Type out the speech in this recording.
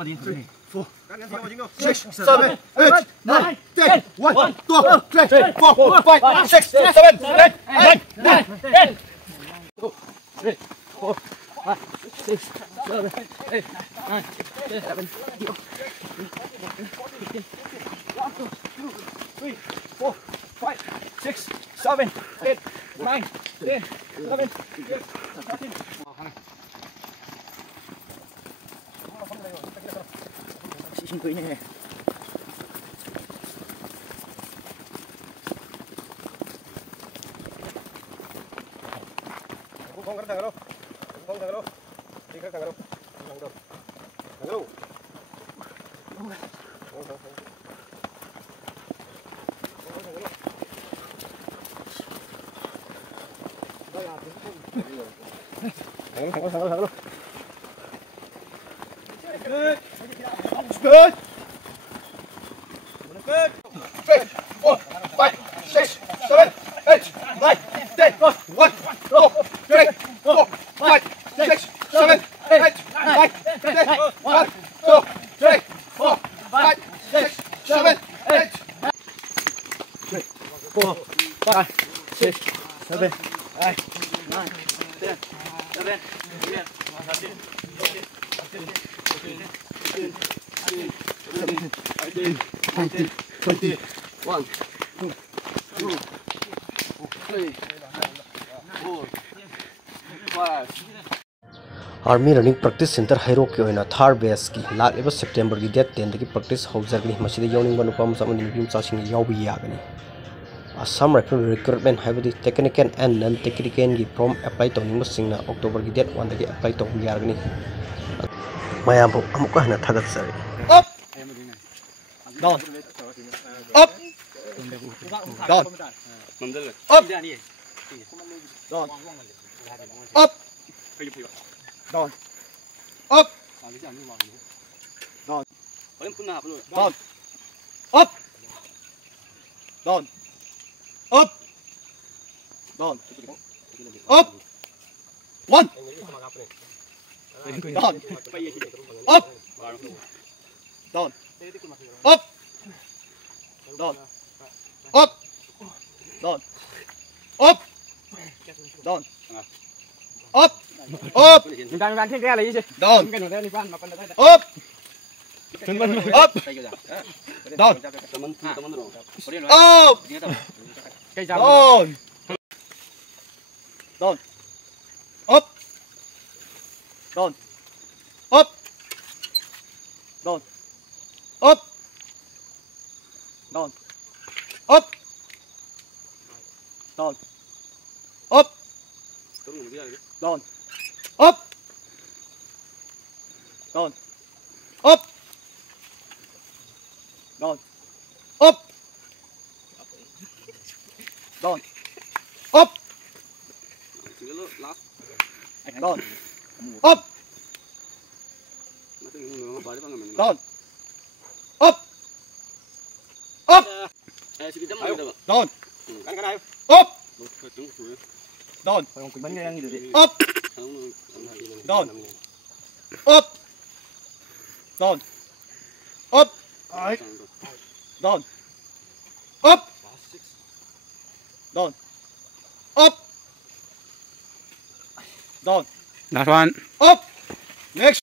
3, 4, 6, 7, 8, 9, 10. 1, 2, 3, 4, 5, 6, 7, 8, 9, 10. 2, 3, 4, 5, 6, 7, 8, 9, 10, 11, 12, 13, 1, 2, 3, 4, 5, 6, 7, 8, 9, 10, 11, 12, 13. Ini. Không có thằng đâu. Không thằng đâu. Đi các thằng đâu. Thằng đâu. Thằng đâu. Không có thằng đâu. Good. Good. 3, 4, 5, 6, 7, 8, 9, 10. 1, 2, 3, 4, 5, 6, 7, 8, 9, 10. 1, 2, 3, 4, 5, 6, 7, 8, 3, 4, 5, 6, 7, 8, 9, 10, 11, 20, 1, 2, 3, 4, 5. Army Running Practice Center Hairo के होना थार बेस की लाख लेबर सितंबर की डेट 10 की प्रैक्टिस हाउजरगनी मसीद यौनिंग बनुपम समनि निबिम चासिंग यावबि यागनी असम राइफल रिक्रूटमेंट हाइबदी टेक्निकल एंड नॉन टेक्निकल की फॉर्म अप्लाई तौनिंग सिंगना अक्टोबर की डेट 1 की अप्लाई तौब यागनी मयाम अमुक हना थगत सरी Up, down, up, down, up, down, up, down, up, down, down, up, down, up, down, up, 1, down, up, down, up, down, up, down, up, down, up, up, Đang thiết ra là gì chứ? down, Cái này đi quan mà con đây. up, up, down, up, Cái dòng. down, down, up, down, up, down, up, down, up, down, up, down, up, down, up, down, up, down, up, down, up, down, up, up, down, up, down, up, down, up, down, up, down, up, down, up, down, Last one. up, next.